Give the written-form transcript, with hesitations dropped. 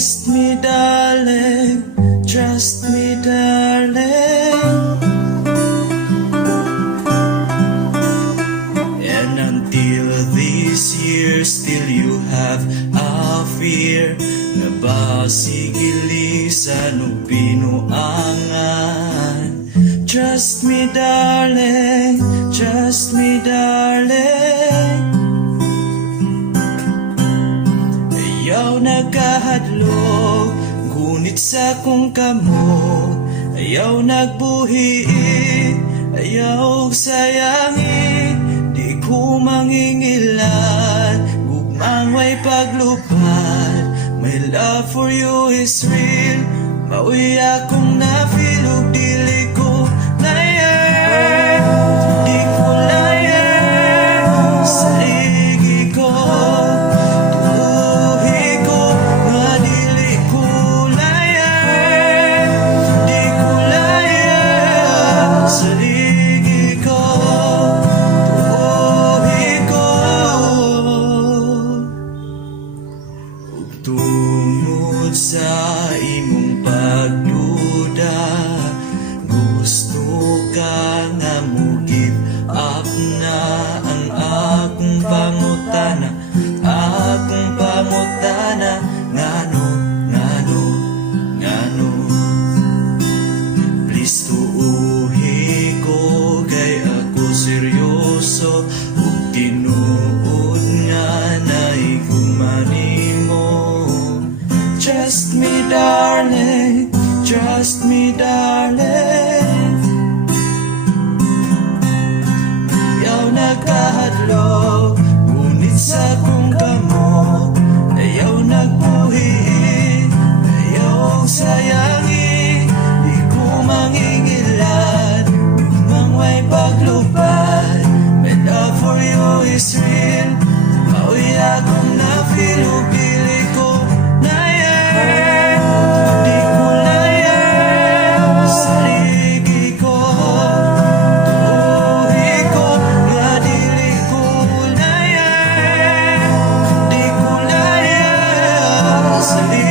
Trust me, darling. Trust me, darling. And until this year, still you have a fear na basigilisan o pinuangan. Trust me, darling. Trust me, darling. Ayaw nagkahadlok, ngunit sa kong kamot. Ayaw nagbuhi, ayaw sayangi. Di ko mangingilan, gugmang may paglupad. My love for you is real. Mauwi akong na-feel ug dili ko layan. Di ko layan sa igi ko. Tuhi ko nga dili ko layan. Di ko layan sa igi ko. Tuhi ko ug tungod sa imong pagduda, gusto ka nga mo give up na ang akong pangutana. Akong pangutana, ngano, ngano, ngano. Please tuuhi ko, kay ako seryoso ug tinuod nga na'y kumanimo. Trust me, darling. Trust me, darling. Ayaw nagkahadlok, ngunit sa kong kamot. Ayaw nagbuhi, ayaw sayangi. Di ko mangingilan, gugmang may paglupad. My love for you is real. Mauwi akong na-feel ug dili ko layan. Di ko layan sa igi ko. Tuhi ko nga dili ko layan. Di ko layan sa igi ko.